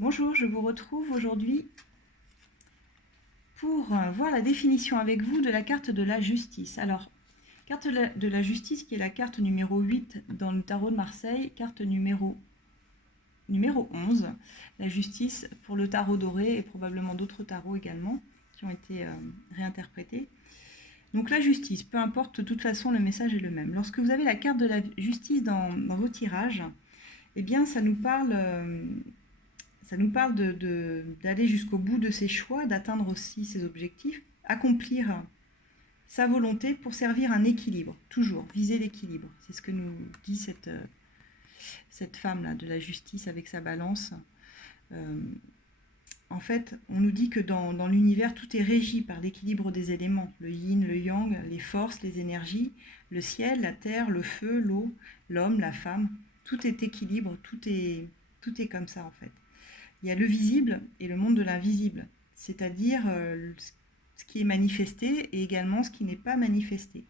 Bonjour, je vous retrouve aujourd'hui pour voir la définition avec vous de la carte de la justice. Alors, carte de la justice qui est la carte numéro 8 dans le tarot de Marseille, carte numéro 11, la justice pour le tarot doré et probablement d'autres tarots également qui ont été réinterprétés. Donc la justice, peu importe, de toute façon le message est le même. Lorsque vous avez la carte de la justice dans vos tirages, eh bien ça nous parle d'aller jusqu'au bout de ses choix, d'atteindre aussi ses objectifs, accomplir sa volonté pour servir un équilibre, toujours, viser l'équilibre. C'est ce que nous dit cette femme-là de la justice avec sa balance. En fait, on nous dit que dans l'univers, tout est régi par l'équilibre des éléments, le yin, le yang, les forces, les énergies, le ciel, la terre, le feu, l'eau, l'homme, la femme. Tout est équilibre, tout est comme ça en fait. Il y a le visible et le monde de l'invisible, c'est-à-dire ce qui est manifesté et également ce qui n'est pas manifesté.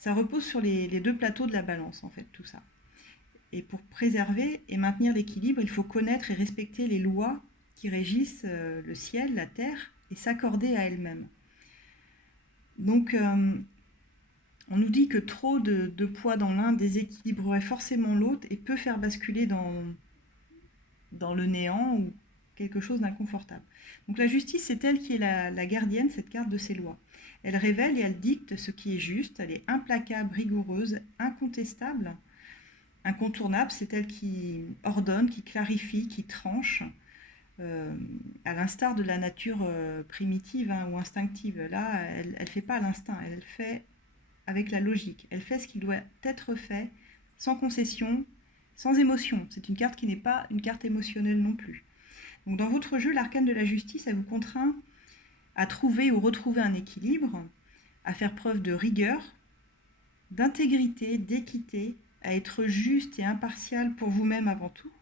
Ça repose sur les deux plateaux de la balance, en fait, tout ça. Et pour préserver et maintenir l'équilibre, il faut connaître et respecter les lois qui régissent le ciel, la terre, et s'accorder à elles-mêmes. Donc, on nous dit que trop de poids dans l'un déséquilibrerait forcément l'autre et peut faire basculer dans le néant ou quelque chose d'inconfortable. Donc la justice, c'est elle qui est la gardienne, cette carte de ces lois. Elle révèle et elle dicte ce qui est juste, elle est implacable, rigoureuse, incontestable, incontournable, c'est elle qui ordonne, qui clarifie, qui tranche, à l'instar de la nature primitive ou instinctive. Là, elle ne fait pas à l'instinct, elle fait avec la logique. Elle fait ce qui doit être fait, sans concession, sans émotion. C'est une carte qui n'est pas une carte émotionnelle non plus. Donc dans votre jeu, l'arcane de la justice, elle vous contraint à trouver ou retrouver un équilibre, à faire preuve de rigueur, d'intégrité, d'équité, à être juste et impartial pour vous-même avant tout,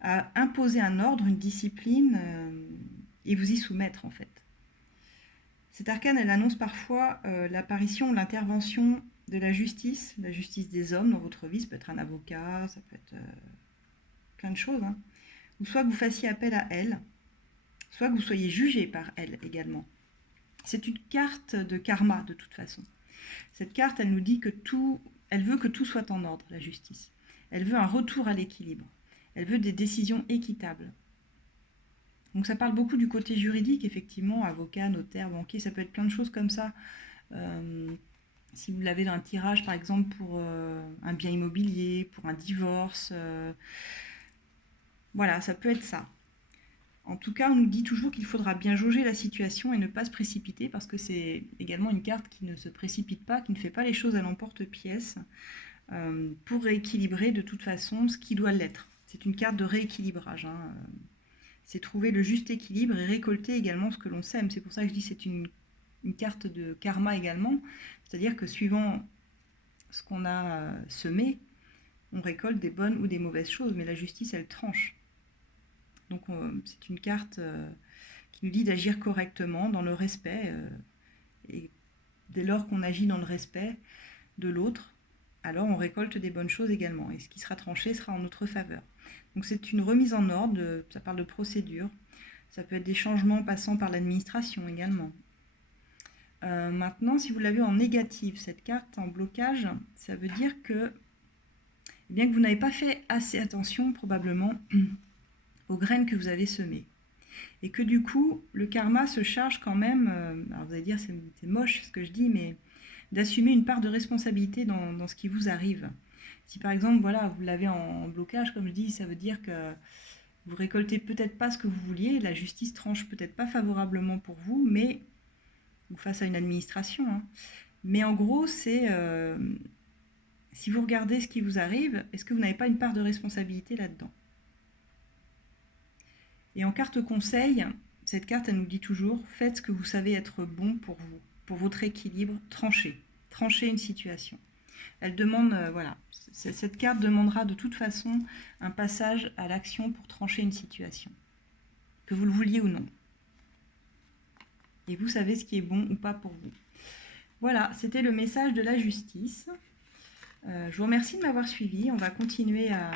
à imposer un ordre, une discipline et vous y soumettre en fait. Cette arcane, elle annonce parfois l'apparition ou l'intervention de la justice des hommes dans votre vie. Ça peut être un avocat, ça peut être plein de choses. Ou soit que vous fassiez appel à elle, soit que vous soyez jugé par elle également. C'est une carte de karma de toute façon. Cette carte, elle nous dit que elle veut que tout soit en ordre, la justice. Elle veut un retour à l'équilibre. Elle veut des décisions équitables. Donc ça parle beaucoup du côté juridique, effectivement, avocat, notaire, banquier, ça peut être plein de choses comme ça. Si vous l'avez dans un tirage, par exemple, pour un bien immobilier, pour un divorce, voilà, ça peut être ça. En tout cas, on nous dit toujours qu'il faudra bien jauger la situation et ne pas se précipiter, parce que c'est également une carte qui ne se précipite pas, qui ne fait pas les choses à l'emporte-pièce, pour rééquilibrer de toute façon ce qui doit l'être. C'est une carte de rééquilibrage. C'est trouver le juste équilibre et récolter également ce que l'on sème. C'est pour ça que je dis que c'est une carte de karma également, c'est-à-dire que suivant ce qu'on a semé, on récolte des bonnes ou des mauvaises choses, mais la justice, elle tranche. Donc c'est une carte qui nous dit d'agir correctement, dans le respect, et dès lors qu'on agit dans le respect de l'autre, alors on récolte des bonnes choses également, et ce qui sera tranché sera en notre faveur. Donc c'est une remise en ordre, ça parle de procédure, ça peut être des changements passant par l'administration également. Maintenant, si vous l'avez en négative, cette carte en blocage, ça veut dire que, eh bien, que vous n'avez pas fait assez attention probablement aux graines que vous avez semées. Et que du coup, le karma se charge quand même, alors vous allez dire c'est moche ce que je dis, mais d'assumer une part de responsabilité dans ce qui vous arrive. Si par exemple, voilà, vous l'avez en blocage, comme je dis, ça veut dire que vous récoltez peut-être pas ce que vous vouliez, la justice tranche peut-être pas favorablement pour vous, mais ou face à une administration. Mais en gros, c'est si vous regardez ce qui vous arrive, est-ce que vous n'avez pas une part de responsabilité là-dedans? Et en carte conseil, cette carte, elle nous dit toujours, faites ce que vous savez être bon pour vous, pour votre équilibre, tranchez une situation. Elle demande, voilà, cette carte demandera de toute façon un passage à l'action pour trancher une situation, que vous le vouliez ou non. Et vous savez ce qui est bon ou pas pour vous. Voilà, c'était le message de la justice. Je vous remercie de m'avoir suivi. On va continuer à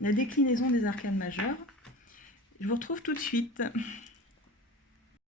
la déclinaison des arcanes majeures. Je vous retrouve tout de suite.